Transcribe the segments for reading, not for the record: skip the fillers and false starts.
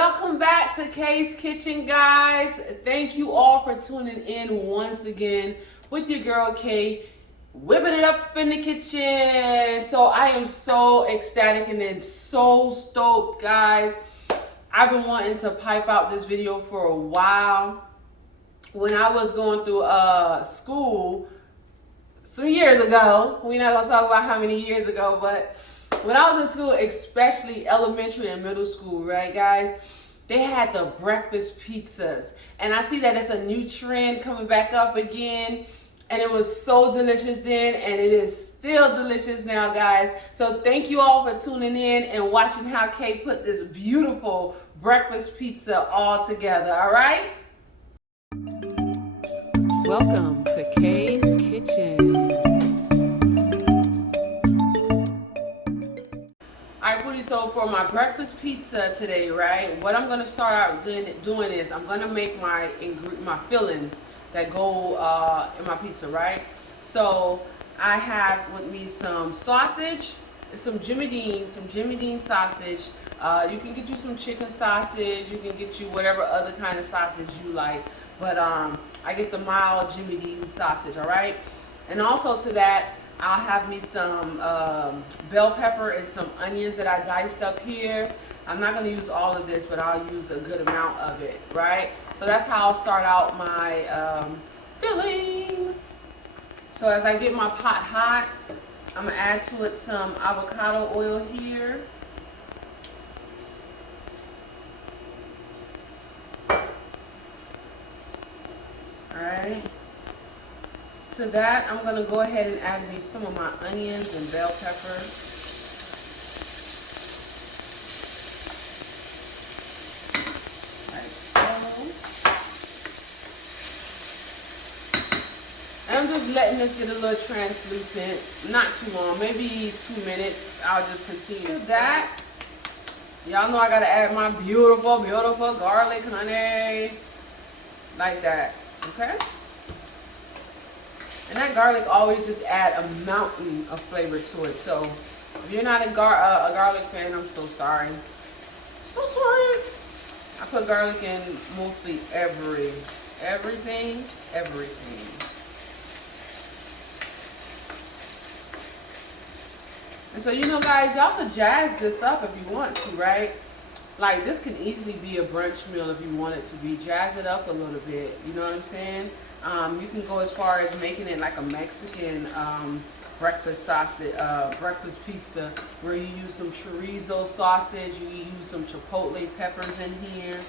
Welcome back to Kaye's Kitchen, guys. Thank you all for tuning in once again with your girl Kaye, whipping it up in the kitchen. So I am so ecstatic and then so stoked, guys. I've been wanting to pipe out this video for a while. When I was going through school some years ago, we're not gonna talk about how many years ago, but when I was in school, especially elementary and middle school, right, guys, they had the breakfast pizzas. And I see that it's a new trend coming back up again. And it was so delicious then, and it is still delicious now, guys. So thank you all for tuning in and watching how Kaye put this beautiful breakfast pizza all together, all right? Welcome to Kaye's Kitchen. Alright, Foodies, so for my breakfast pizza today, right, what I'm going to start out doing is I'm going to make my fillings that go in my pizza, right? So I have with me some sausage, some Jimmy Dean sausage. You can get you some chicken sausage, you can get you whatever other kind of sausage you like, but I get the mild Jimmy Dean sausage, all right? And also to that, I'll have me some bell pepper and some onions that I diced up here. I'm not going to use all of this, but I'll use a good amount of it, right? So that's how I'll start out my filling. So as I get my pot hot, I'm going to add to it some avocado oil here. All right. To that, I'm going to go ahead and add me some of my onions and bell pepper. Like so. And I'm just letting this get a little translucent. Not too long, maybe 2 minutes. I'll just continue. To that, y'all know I got to add my beautiful, beautiful garlic, honey. Like that, okay? And that garlic always just add a mountain of flavor to it. So if you're not a garlic fan, I'm so sorry. So sorry. I put garlic in mostly everything. And so, you know, guys, y'all can jazz this up if you want to, right? Like, this can easily be a brunch meal if you want it to be. Jazz it up a little bit, you know what I'm saying? You can go as far as making it like a Mexican breakfast sausage, breakfast pizza, where you use some chorizo sausage, you use some chipotle peppers in here.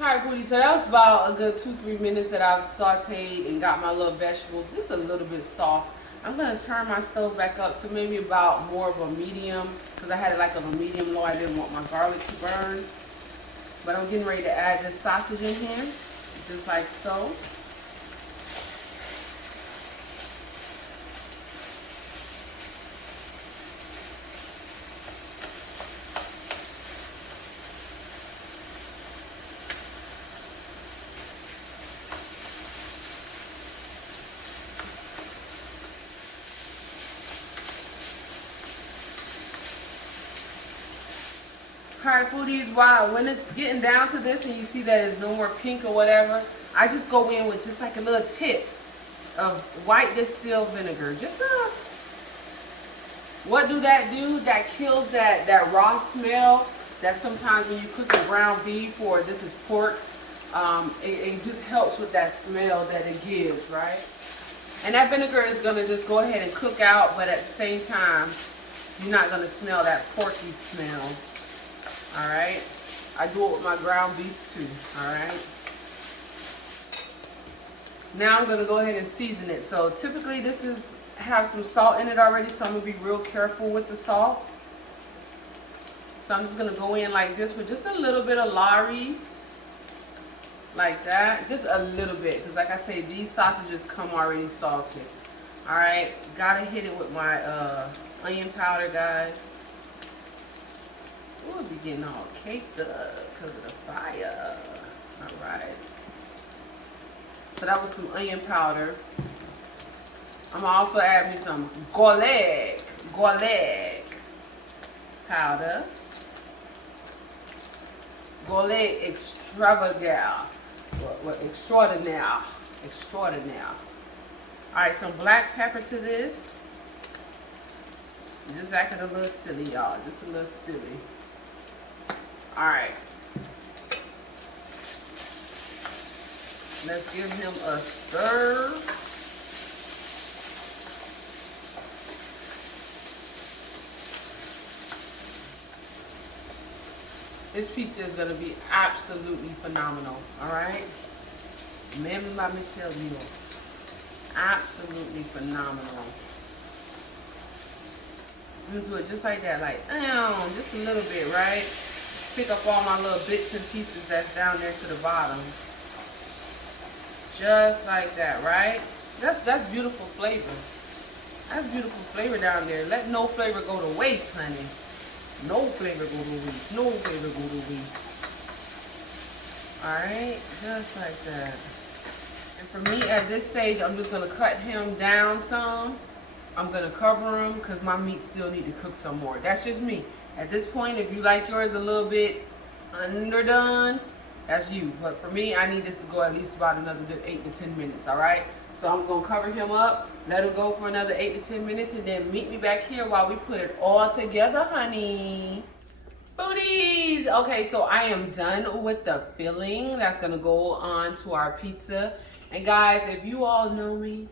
Alright, Foodies, so that was about a good 2-3 minutes that I've sauteed and got my little vegetables just a little bit soft. I'm going to turn my stove back up to maybe about more of a medium, because I had it like a medium low. I didn't want my garlic to burn. But I'm getting ready to add this sausage in here, just like so. Alright, Foodies, wow, when it's getting down to this and you see that it's no more pink or whatever, I just go in with just like a little tip of white distilled vinegar. Just what do? That kills that raw smell that sometimes when you cook a ground beef or this is pork, it just helps with that smell that it gives, right? And that vinegar is going to just go ahead and cook out, but at the same time, you're not going to smell that porky smell. Alright, I do it with my ground beef too, alright. Now I'm going to go ahead and season it. So typically this have some salt in it already, so I'm going to be real careful with the salt. So I'm just going to go in like this with just a little bit of Lawry's, like that, just a little bit, because like I say, these sausages come already salted. Alright, gotta hit it with my onion powder, guys. We'll be getting all caked up because of the fire. Alright. So that was some onion powder. I'm going to also add me some garlic powder. vole extravagal. What extraordinaire. Extraordinaire. Alright, some black pepper to this. Just acting a little silly, y'all. Just a little silly. Alright. Let's give him a stir. This pizza is going to be absolutely phenomenal, alright? Mammy, let me tell you. Absolutely phenomenal. I'm going to do it just like that, like, just a little bit, right? Pick up all my little bits and pieces that's down there to the bottom. Just like that, right? That's beautiful flavor. That's beautiful flavor down there. Let no flavor go to waste, honey. No flavor go to waste. No flavor go to waste. Alright, just like that. And for me, at this stage, I'm just going to cut him down some. I'm going to cover him because my meat still need to cook some more. That's just me. At this point, if you like yours a little bit underdone, that's you. But for me, I need this to go at least about another 8 to 10 minutes, alright? So I'm going to cover him up, let him go for another 8 to 10 minutes, and then meet me back here while we put it all together, honey. Foodies! Okay, so I am done with the filling. That's going to go on to our pizza. And guys, if you all know me,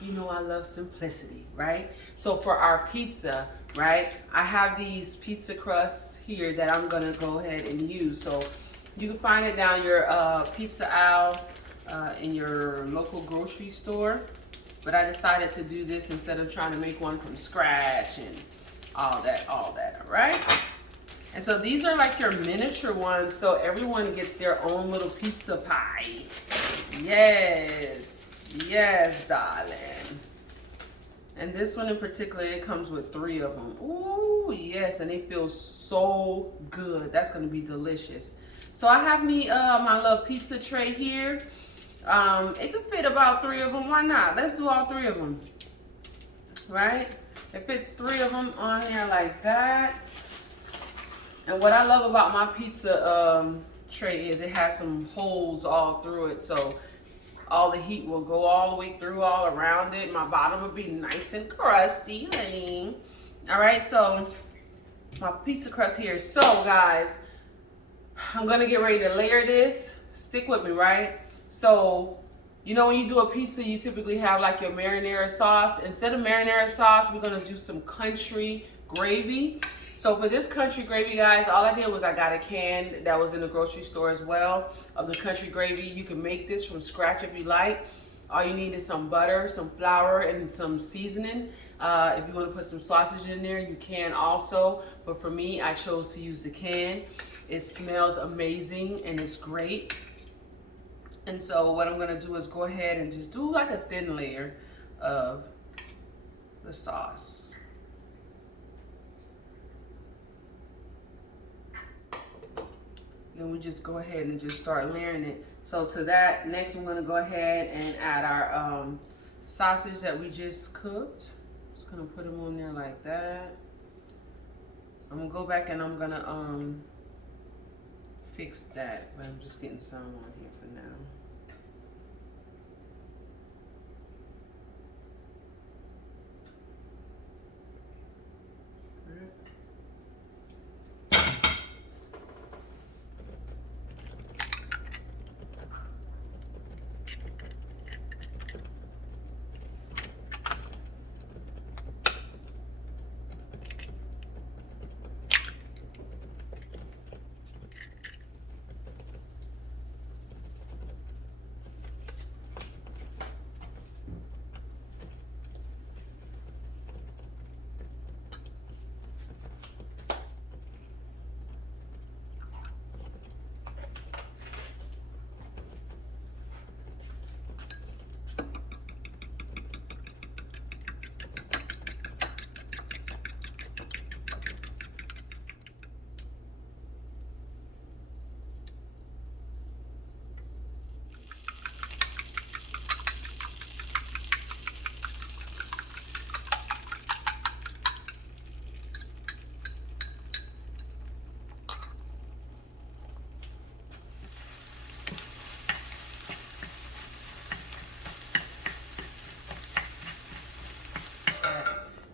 you know I love simplicity, right? So for our pizza, right, I have these pizza crusts here that I'm going to go ahead and use. So you can find it down your pizza aisle in your local grocery store. But I decided to do this instead of trying to make one from scratch and all that, all right? And so these are like your miniature ones, so everyone gets their own little pizza pie. Yes, yes, darling. And this one in particular, it comes with 3 of them. Ooh, yes, and they feel so good. That's gonna be delicious. So I have me my little pizza tray here. It could fit about 3 of them. Why not? Let's do all 3 of them. Right? It fits 3 of them on there like that. And what I love about my pizza tray is it has some holes all through it, so all the heat will go all the way through, all around it. My bottom will be nice and crusty, honey. All right, so my pizza crust here. So guys, I'm gonna get ready to layer this. Stick with me, right? So, you know when you do a pizza, you typically have like your marinara sauce. Instead of marinara sauce, we're gonna do some country gravy. So for this country gravy, guys, all I did was I if can that was in the grocery store as well of the country gravy. You can make this from scratch if you like. All you need is some butter, some flour, and some seasoning. If you want to put some sausage in there, you can also. But for me, I chose to use the can. It smells amazing and it's great. And so what I'm going to do is go ahead and just do like a thin layer of the sauce. Then we just go ahead and just start layering it. So to that, next I'm gonna go ahead and add our sausage that we just cooked. Just gonna put them on there like that. I'm gonna go back and I'm gonna fix that, but I'm just getting some on here for now.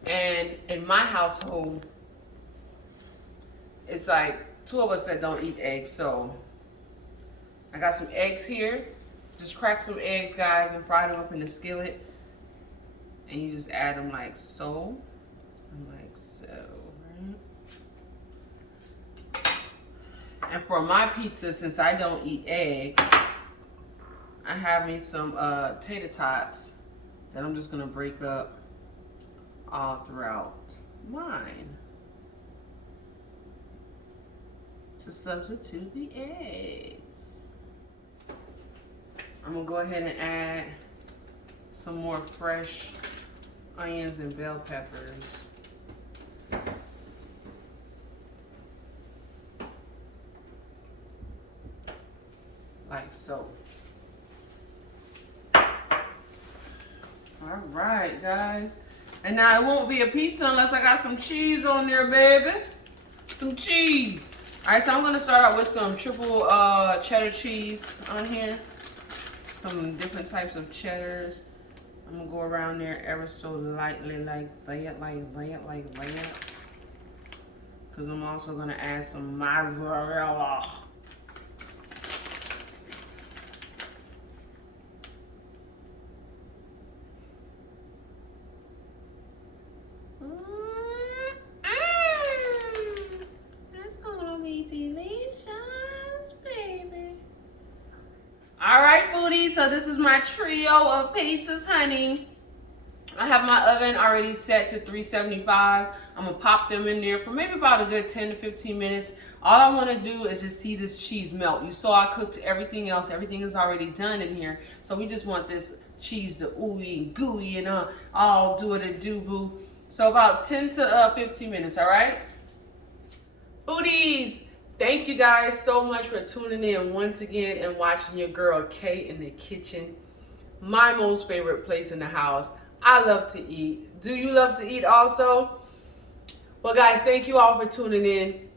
And in my household, it's like 2 of us that don't eat eggs. So I got some eggs here. Just crack some eggs, guys, and fry them up in the skillet. And you just add them like so. And like so. Right? And for my pizza, since I don't eat eggs, I have me some tater tots that I'm just gonna break up all throughout mine to substitute the eggs. I'm gonna go ahead and add some more fresh onions and bell peppers. Like so. All right, guys. And now it won't be a pizza unless I got some cheese on there, baby. Some cheese. All right, so I'm gonna start out with some triple cheddar cheese on here. Some different types of cheddars. I'm gonna go around there ever so lightly, like that. Because I'm also gonna add some mozzarella. All right, foodies, so this is my trio of pizzas, honey. I have my oven already set to 375. I'm gonna pop them in there for maybe about a good 10 to 15 minutes. All I wanna do is just see this cheese melt. You saw I cooked everything else. Everything is already done in here. So we just want this cheese to ooey and gooey and all do it and do boo. So about 10 to 15 minutes, all right? Foodies, thank you guys so much for tuning in once again and watching your girl Kaye in the kitchen. My most favorite place in the house. I love to eat. Do you love to eat also? Well, guys, thank you all for tuning in,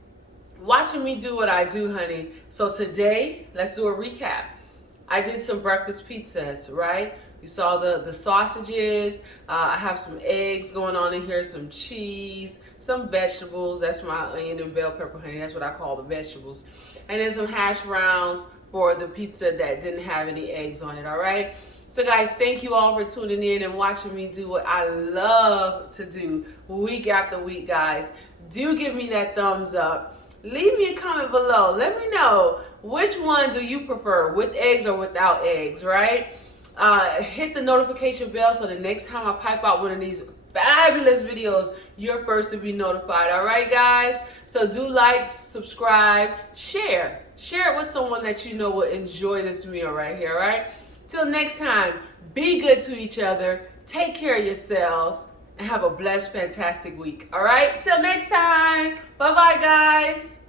watching me do what I do, honey. So today, let's do a recap. I did some breakfast pizzas, right? You saw the sausages. I have some eggs going on in here, some cheese, some vegetables. That's my onion and bell pepper, honey. That's what I call the vegetables. And then some hash browns for the pizza that didn't have any eggs on it, all right? So guys, thank you all for tuning in and watching me do what I love to do week after week, guys. Do give me that thumbs up. Leave me a comment below. Let me know, which one do you prefer, with eggs or without eggs, right? Hit the notification bell so the next time I pipe out one of these fabulous videos, you're first to be notified, all right, guys? So do like, subscribe, share. Share it with someone that you know will enjoy this meal right here, all right? Till next time, be good to each other, take care of yourselves, and have a blessed, fantastic week. All right? Till next time. Bye-bye, guys.